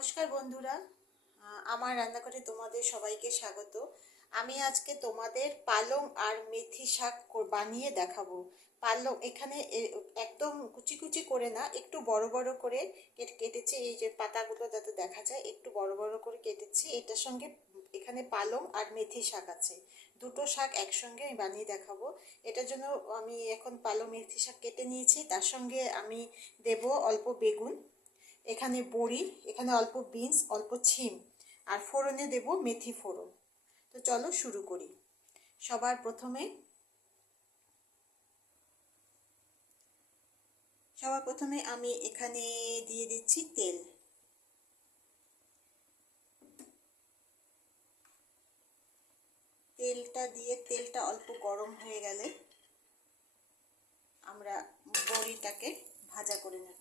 নমস্কার বন্ধুরা, আমার রান্নাঘরে তোমাদের সবাইকে স্বাগত। আমি আজকে তোমাদের পালং আর মেথি শাক বানিয়ে দেখাবো। পালং এখানে একদম কুচি কুচি করে না, একটু বড় বড় করে কেটেছি। এই যে পাতাগুলো যাতে দেখা যায়, একটু বড় বড় করে কেটেছি। এটার সঙ্গে এখানে পালং আর মেথি শাক আছে, দুটো শাক একসঙ্গে আমি বানিয়ে দেখাবো। এটার জন্য আমি এখন পালং মেথি শাক কেটে নিয়েছি। তার সঙ্গে আমি দেব অল্প বেগুন, এখানে বড়ি, এখানে অল্প বিনস, অল্প ছিম, আর ফোড়নে দেব মেথি ফোড়ন। তো চলো শুরু করি। সবার প্রথমে আমি এখানে দিয়ে দিচ্ছি তেল। তেলটা অল্প গরম হয়ে গেলে আমরা বড়িটাকে ভাজা করে নেব।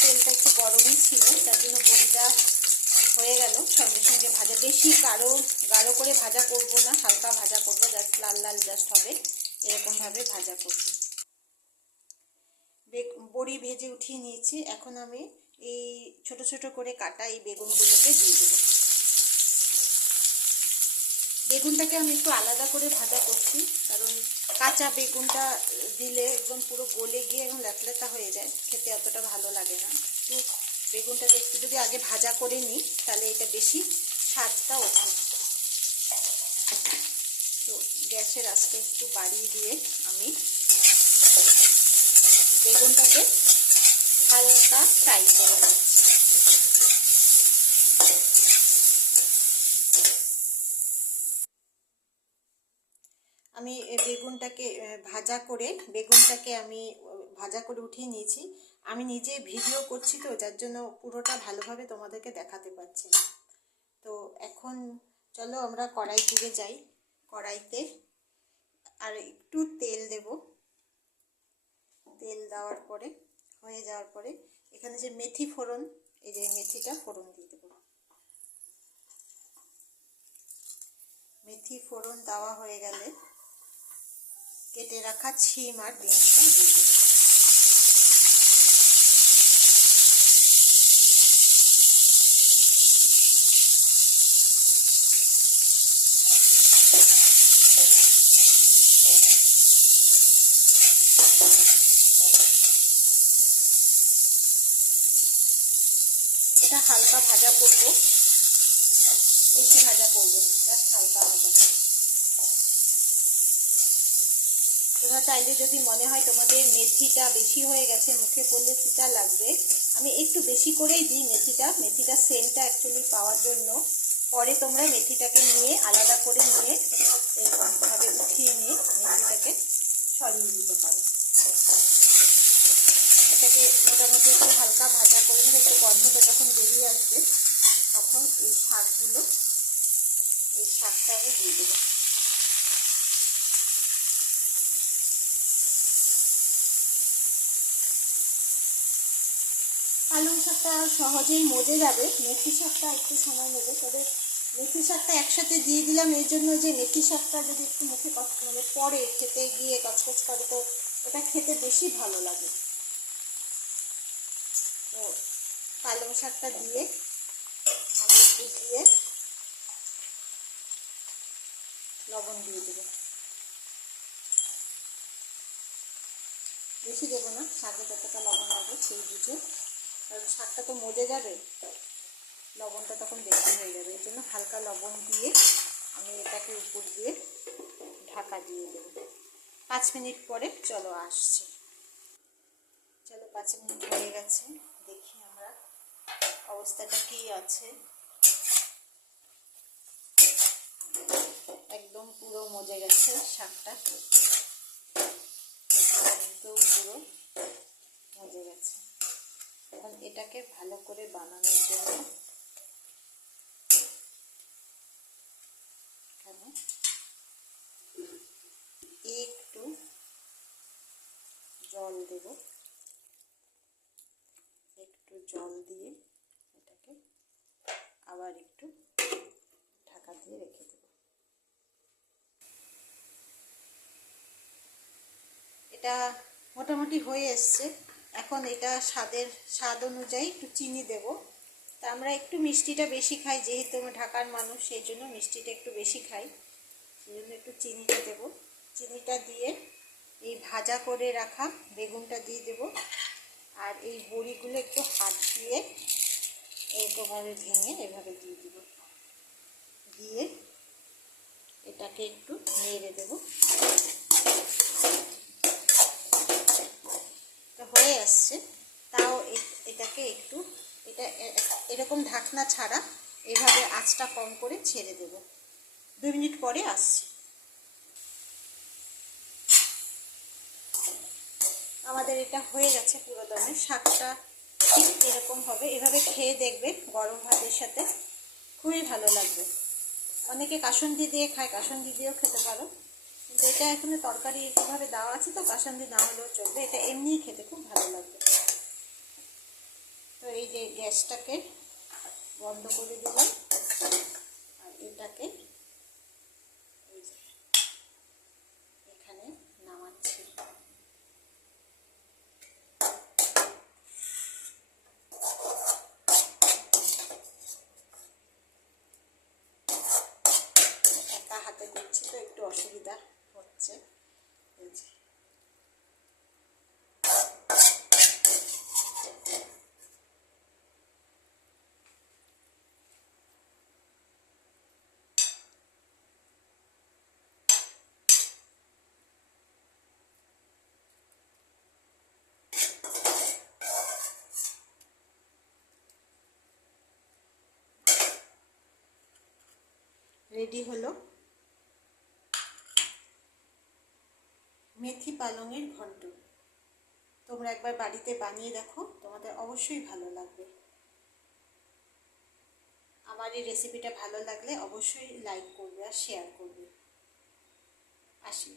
তেলটা একটু গরমই ছিল, তার জন্য বড়িটা হয়ে গেল সঙ্গে সঙ্গে ভাজা। বেশি গাঢ় করে ভাজা করব না, হালকা ভাজা করব, জাস্ট লাল লাল জাস্ট হবে, এরকমভাবে ভাজা করব। বড়ি ভেজে উঠিয়ে নিয়েছি। এখন আমি এই ছোট ছোট করে কাটা এই বেগুনগুলোকে দিয়ে দেবো। বেগুনটাকে আমি একটু আলাদা করে ভাজা করছি, কারণ কাঁচা বেগুনটা দিলে একদম পুরো গলে গিয়ে একদম ল্যাটলেটা হয়ে যায়, খেতে অতটা ভালো লাগে না। একটু বেগুনটাকে একটু যদি আগে ভাজা করে নিই তাহলে এটা বেশি স্বাদটা ওঠে। তো গ্যাসের আঁচটা একটু বাড়িয়ে দিয়ে আমি বেগুনটাকে হালকা ফ্রাই করে নিচ্ছি। আমি বেগুনটাকে আমি ভাজা করে উঠিয়ে নিয়েছি। আমি নিজে ভিডিও করছি, তো যার জন্য পুরোটা ভালোভাবে তোমাদেরকে দেখাতে পারছি না। তো এখন চলো আমরা কড়াই দিকে যাই। কড়াইতে আর একটু তেল দেব। তেল দেওয়ার পরে হয়ে যাওয়ার পরে এখানে যে মেথি ফোড়ন, এই যে মেথিটা ফোড়ন দিয়ে দেবো। মেথি ফোড়ন দেওয়া হয়ে গেলে কেটে রাখা ছিম আর বিনসটা দিয়ে দেবো। এটা হালকা ভাজা করব, বেশি ভাজা করব না, জাস্ট হালকা ভাজা। তোমরা চাইলে যদি মনে হয় তোমাদের মেথিটা বেশি হয়ে গেছে, মুখে পড়লে তিতা লাগবে, আমি একটু বেশি করেই দিই মেথিটা সেন্টটা অ্যাকচুয়ালি পাওয়ার জন্য। পরে তোমরা মেথিটাকে নিয়ে আলাদা করে নিয়ে এরকমভাবে উঠিয়ে নিয়ে মেথিটাকে সরিয়ে দিতে পারো। এটাকে মোটামুটি একটু হালকা ভাজা করে নেবে। একটু গন্ধটা যখন বেরিয়ে আসবে তখন এই শাকটা আমি দিয়ে দেবো। পালং শাকটা সহজেই মজে যাবে, মেথি শাকটা একটু সময় নেবে। তবে মেথি শাকটা একসাথে দিয়ে দিলাম এই জন্য যে মেথি শাকটা যদি একটু মুখে পরে খেতে গিয়ে কচকচ করে, তো ওটা খেতে বেশি ভালো লাগে। তো পালং শাকটা দিয়ে আমি একটু দিয়ে লবণ দিয়ে দেবো। বেশি দেবো না, শাকে যতটা লবণ লাগবে সেই বুঝে, কারণ শাকটা তো মজে যাবে, লবণটা তখন বেশি হয়ে যাবে। এই জন্য হালকা লবণ দিয়ে আমি এটাকে উপর দিয়ে ঢাকা দিয়ে দেবো। 5 মিনিট পরে চলো আসছি। চলো 5 মিনিট হয়ে গেছে, দেখি আমরা অবস্থাটা কি আছে। একদম পুরো মজে গেছে শাকটা, একদম পুরো মজে গেছে। এখন এটাকে ভালো করে বানানোর জন্য এখানে একটু জল দেব। একটু জল দিয়ে এটাকে আবার একটু ঢাকা দিয়ে রেখে দেব। এটা মোটামুটি হয়ে এসছে। এখন এটা স্বাদ অনুযায়ী একটু চিনি দেব। তা আমরা একটু মিষ্টিটা বেশি খাই, যেহেতু আমরা ঢাকার মানুষ, সেই জন্য মিষ্টিটা একটু বেশি খাই, সেই জন্য একটু চিনিটা দেব। চিনিটা দিয়ে এই ভাজা করে রাখা বেগুনটা দিয়ে দেব, আর এই বড়িগুলো একটু হাত দিয়ে এরকমভাবে ভেঙে এভাবে দিয়ে দেব। দিয়ে এটাকে একটু নেড়ে দেব। এটা হয়ে আসছে, তাও এটাকে একটু এরকম ঢাকনা ছাড়া এভাবে আঁচটা কম করে ছেড়ে দেব। 2 মিনিট পরে আসছি। আমাদের এটা হয়ে গেছে পুরো দমে। শাকটা ঠিক এরকম হবে, এভাবে খেয়ে দেখবে গরম ভাতের সাথে, খুবই ভালো লাগবে। অনেকে কাসুন্দি দিয়ে খায়, কাসুন্দি দিয়েও খেতে পারো, কিন্তু এটা এখানে তরকারি এভাবে দেওয়া আছে তো কাসুন্দি না হলেও চলবে, এটা এমনিই খেতে খুব ভালো লাগবে। তো এই যে গ্যাসটাকে বন্ধ করে দিলাম, আর এটাকে এই যে এখানে নামাচ্ছি। একা হাতে করছি তো একটু অসুবিধা হচ্ছে। এই যে রেডি হলো মেথি পালংয়ের ঘন্ট। তোমরা একবার বাড়িতে বানিয়ে দেখো, তোমাদের অবশ্যই ভালো লাগবে। আমার এই রেসিপিটা ভালো লাগলে অবশ্যই লাইক করবে আর শেয়ার করবে। আসি।